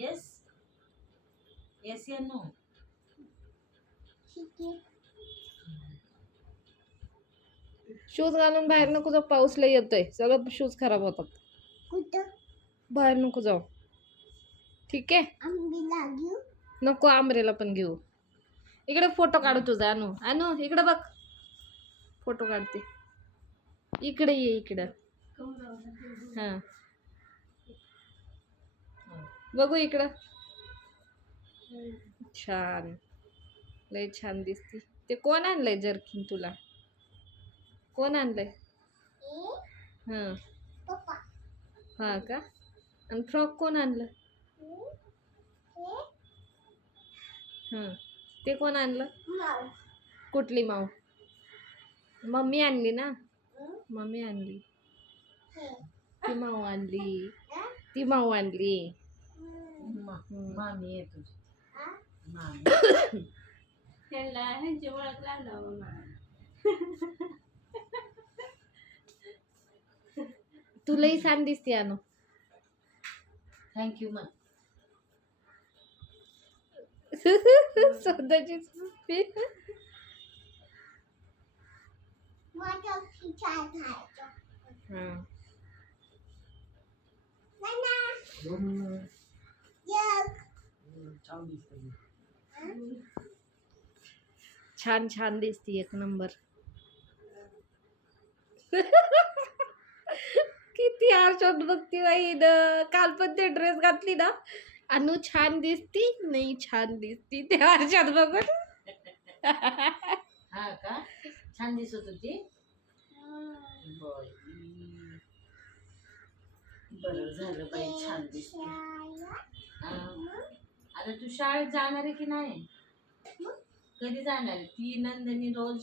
Yes yes या no shoes घालून बाहेर नको जाऊ पाऊस लय येतोय. सगळं शूज खराब होतात. कुठं? बाहेर नको जाऊ. ठीक आहे? नको आंबरेला पण घेऊ. इकडे फोटो काढू तुझा अनु. अनु इकडे बघ. फोटो काढते. इकडे ये इकडं. हा. बघू इकडं. छान. लय छान दिसती. ते कोण आणलंय जर्किन तुला? कोण आणलंय? हा. हा का? आणि फ्रॉक कोण आणलं? हे? ते कोण आणलं? कुठली माऊ? मम्मी आणली ना? मम्मी आणली. ती माऊ आणली? ती माऊ आणली. मामी हा? मामी त्यांना ह्यांची ओळख लागला मला तुलाही छान दिसते अनु थँक्यू मग स्वतःचीच माझ्या छान छान दिसती एक नंबर. किती आरशात बघती बाई काल पण ते ड्रेस घातली ना. अनु छान दिसती नाही छान दिसती. ते आरशात बघून. हा का? छान दिसत होती? बर बरं झालं बाई छान दिसते आता तू शाळेत जाणार आहे की नाही? कधी जाणार आहे? ती नंदिनी रोज